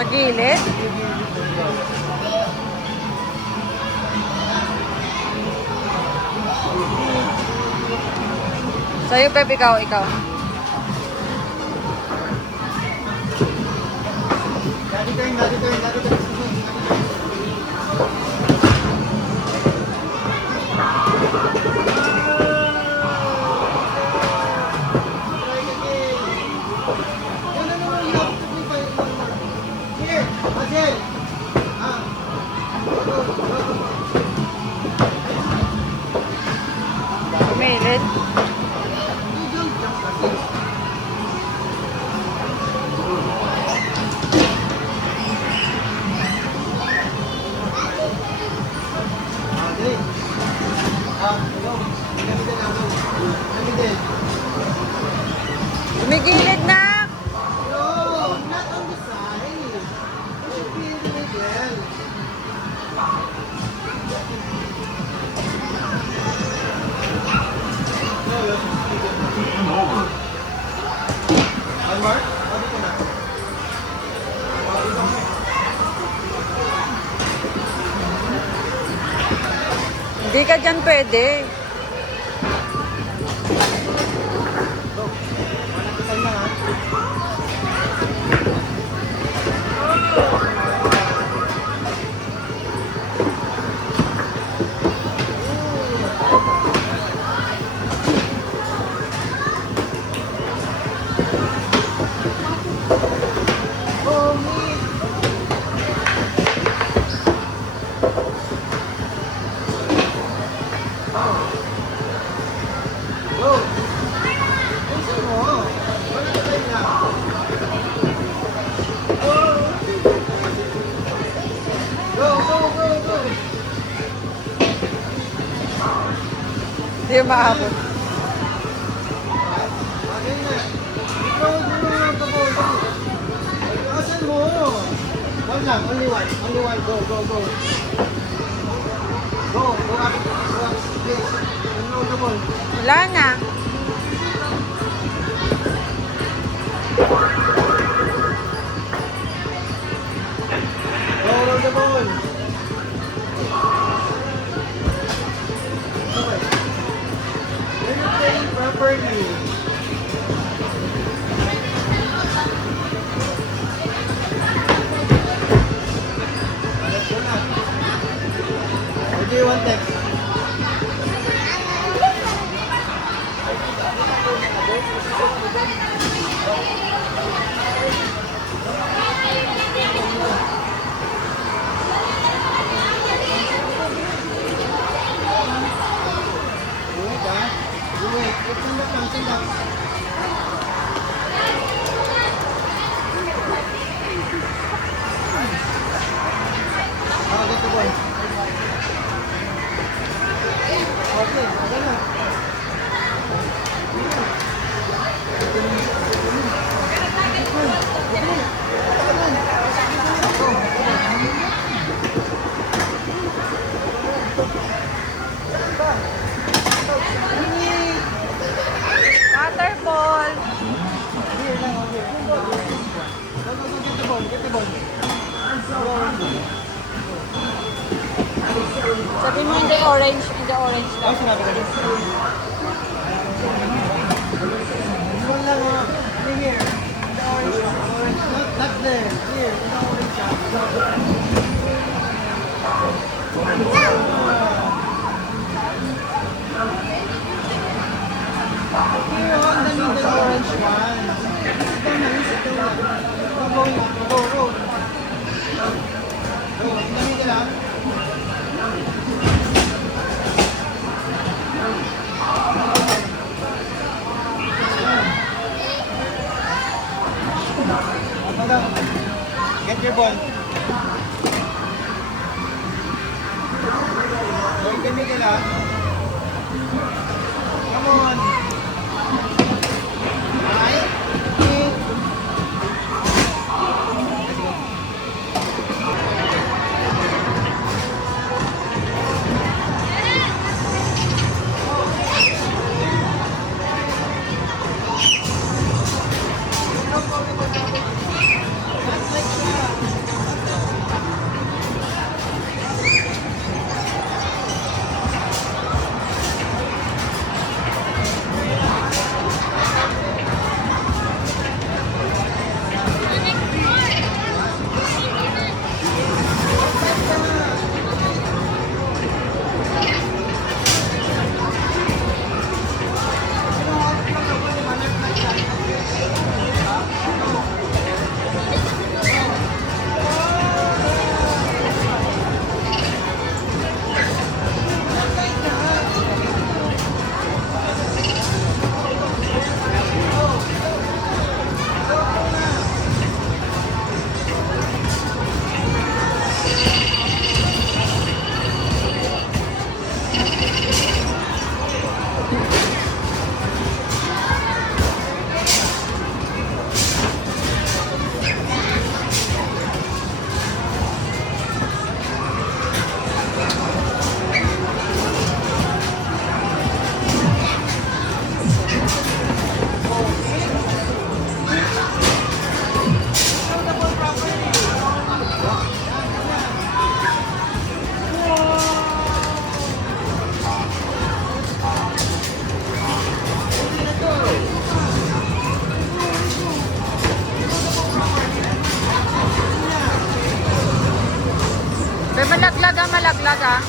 Sa gilid? Sa'yo, Pep, ikaw. Daddy turn. Kumilit. Kumigilid na! No, not on the side. You should be in the middle. Mark, sabi ko na. Hindi ka dyan pwede. Time na ha. Hindi maabot. Asan mo? One lang, only one. Go. Go up, please. Roll the ball. Wala na. Go, roll the ball. When you're playing properly. What do you want next? Stand up. Get the ball. Okay, okay na. Waterball. Get the ball. Sabi mo in the orange, orange lang. sinabi ko. One lang mga. Here. The orange one. Orange. Not there. Here. The orange Here on the middle orange one. Ito na. Ito na. Go. Go. Dami ka lang. Get your ball. Dami ka lang. Come on. Right. May malaglag ah.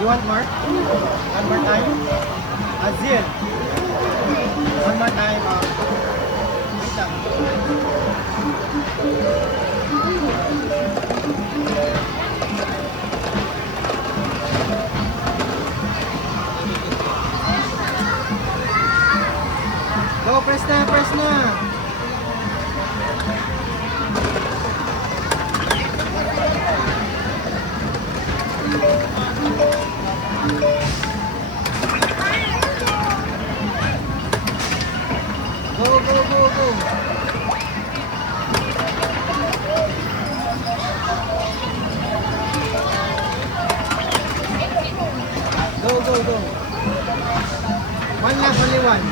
You want more? One more time? Azil. One more time. Wait lang. Go, press na, press na. Go, go, go, go. Go, go, go. One lap, only one.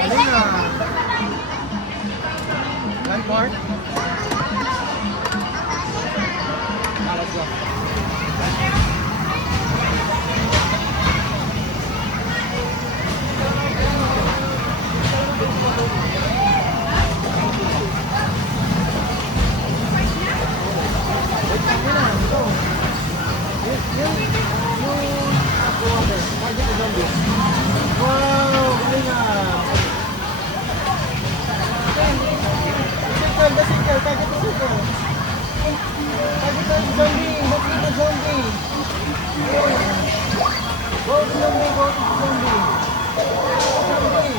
Galing na. One more. Let's go. Wait lang muna. Go. Aqua water. Target the zombie. Wow! Galing na. The circle. Target the circle. Target the zombie. Don't hit the zombie. Go to zombie. Go to zombie. Zombie.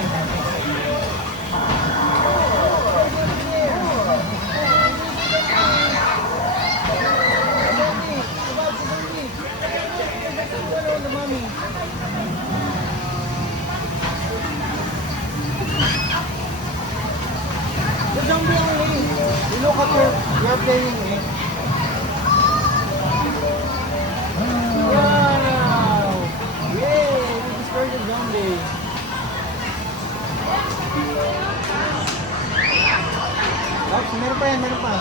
The zombie only. You look at you're playing it. Wow! Yay! We destroyed the zombie. Oops, meron pa yan, meron pa.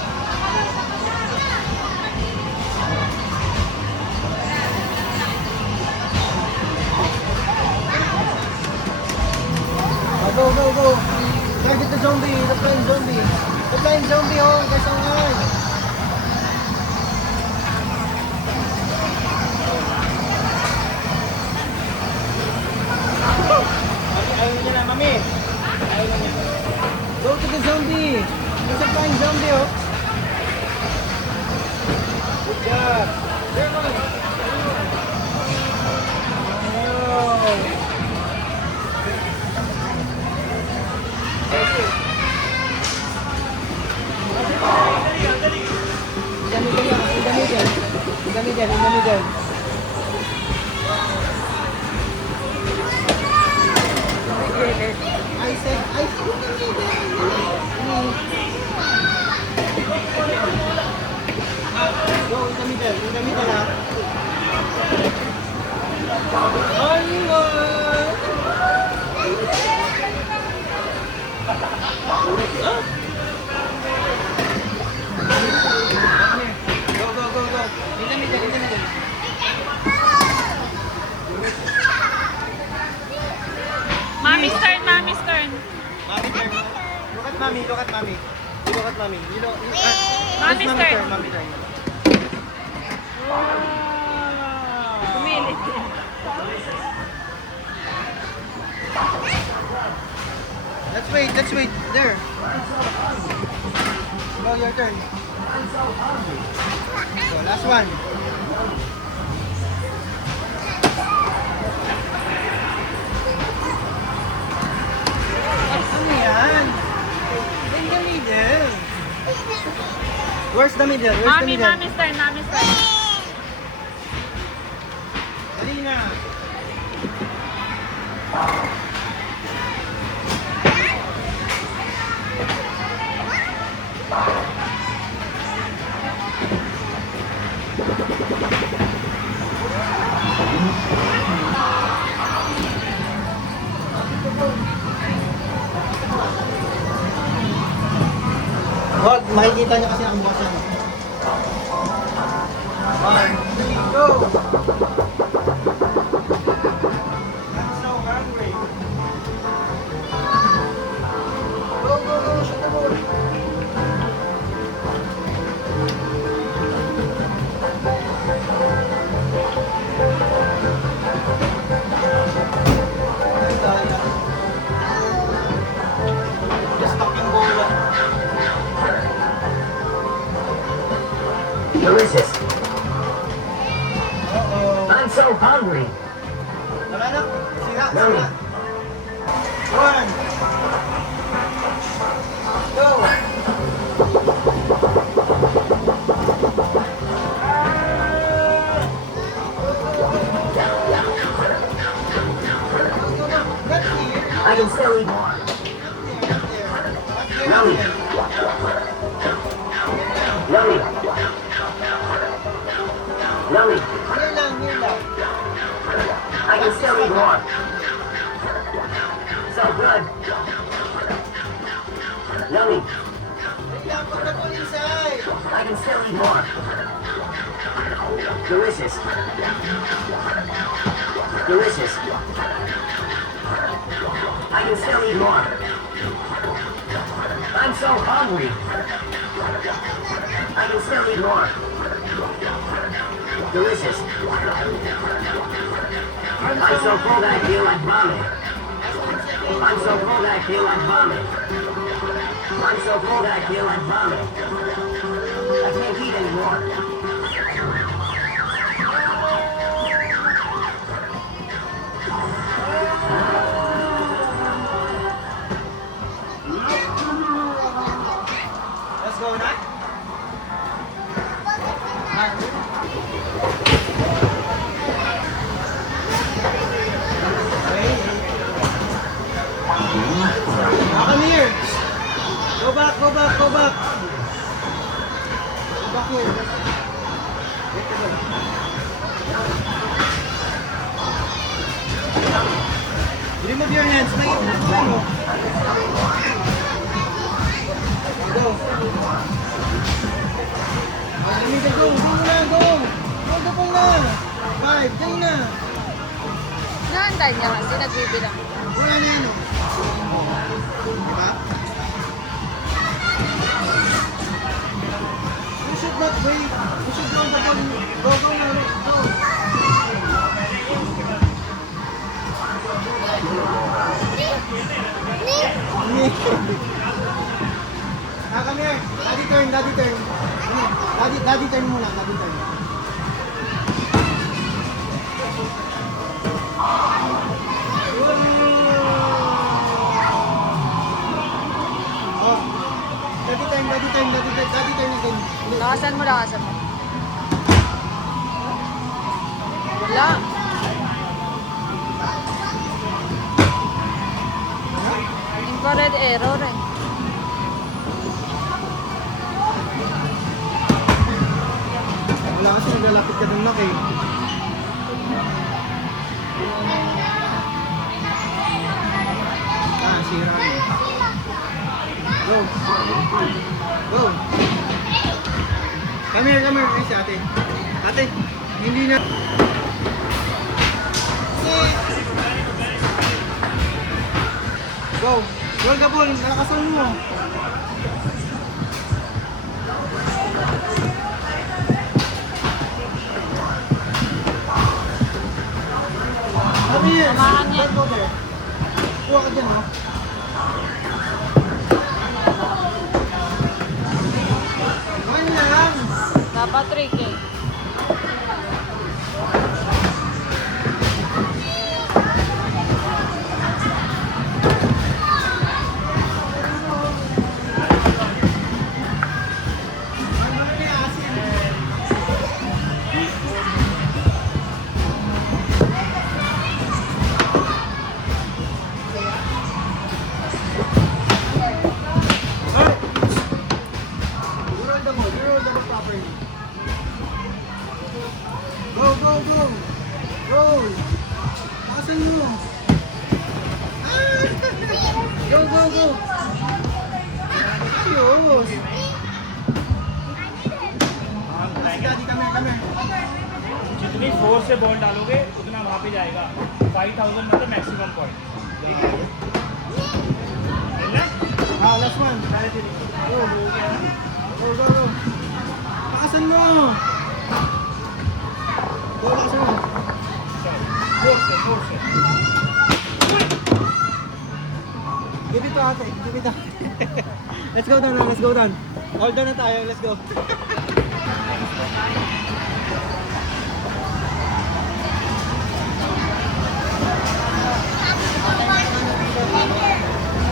Go, go, go. Target the zombie, the flying zombie. The flying zombie, oh, guys, ang hard. Ayaw niya na, mami. Ayaw niya. Go to the zombie. There's a flying zombie, oh. Good job. There, man. Oh. In the middle. I said, go in the middle, Go. In the middle. Mommy's turn. Mommy turn. Look at mommy. You look at mommy. Mommy's turn. Mommy turn. Pumilit. Let's wait. There. Go, your turn. So, last one. Ano yan? In the middle. Where's the middle? Mommy's turn. Dali na. Wag, makikita niya kasi ang bukasan. 1, 2, go! I'm so hungry. still eat more. Yummy. Yummy. Yummy. Here lang, here lang. I can still eat more. So good. Yummy. Wait lang, put the food inside. I can still eat more. Delicious. Delicious. I can still eat more. I'm so hungry. I can still eat more. Delicious. I'm so full that I feel like vomit. I'm so full that I feel like vomit. I'm so full that I feel like vomit. I can't eat anymore. Let's go na. Come here. Go back, go back, go back. Go back here. Wait a minute. Remove your hands. May go. Go. Amiga, go. Go na, go. Go, go na. 5, go na. Naantay niya kasi nagbibilang. Wala na yan, oh. Diba? You should not wait. You should know the ball. Go, go na. Go. Come here. Daddy turn, daddy turn. Daddy turn muna, daddy turn. Oh. Daddy turn again. Lakasan mo, lakasan mo. Wala. Infrared error eh. Wala kasi naglalapit ka ng laki. Sira na. Go. Go. Come here. Ay, si ate. Ate, hindi na. Go. Roll the ball. Nalakasan mo. Come here. Samahan niya. Go there. Kuha ka dyan, no? One lang. Dapat 3K. Go, go, go! Go! Lakasan mo! Ah! Go, go, go! Ayos! Daddy, come here. जितनी फोर्स से बॉल डालोगे उतना वहाँ पे जाएगा 5000 मतलब maximum point ठीक है मिलना Ah, last one. Go, go, go, go. Lakasan mo! Go, lakasan mo. Force से Give it to ate. Give it to ate. Let's go down now. Let's go down. All done na tayo. Let's go.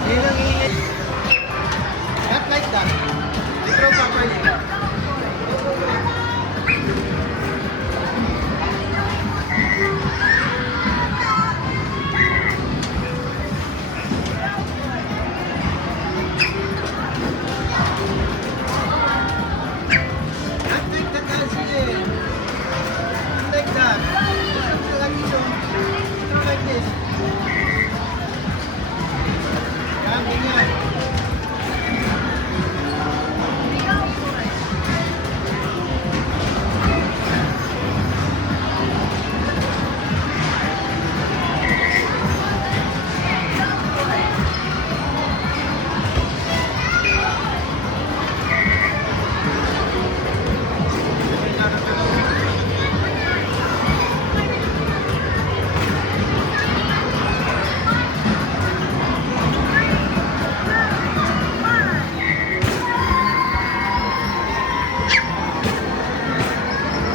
Ayun ang ingay. Not like that. You throw properly. ganyan.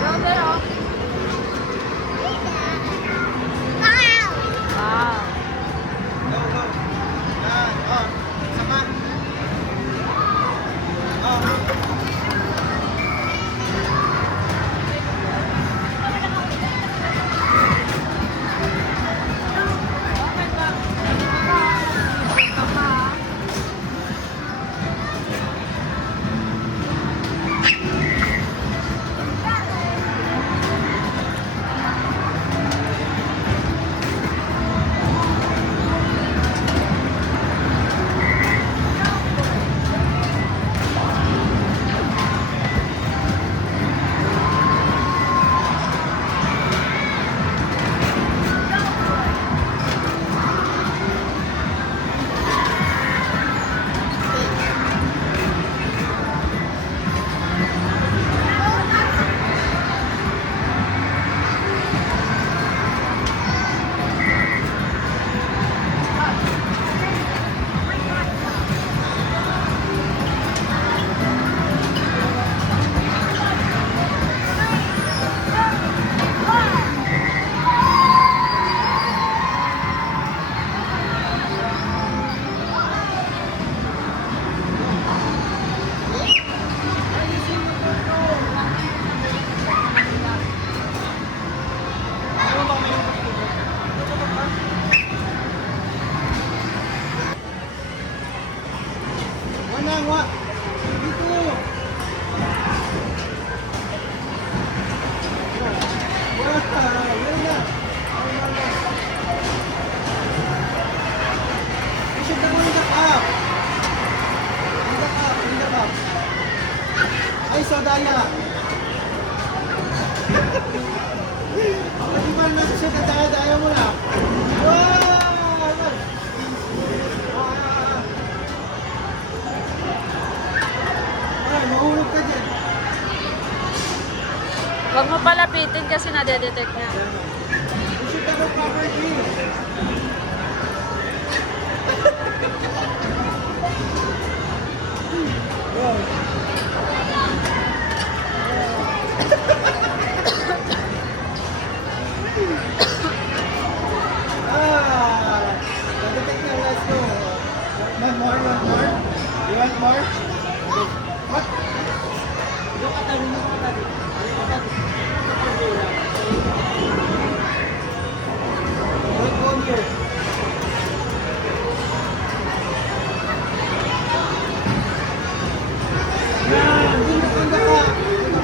Brother, oh. Wow. Go, go. Yan, oh. Sama. Oh. Wanang, wa. Dito. Wala, wala na. You should go in the cup. In the cup, in the cup. Ay, sodaya. Di ba nasa siya kataya-daya mo na? Wow! Ay, mahulog ka dyan. Huwag mo palapitin kasi nadedetect niya. You should have a proper green. Nag-detect na, let's go. One more, one more. You want more? What? Look at that, look at that. Don't go near.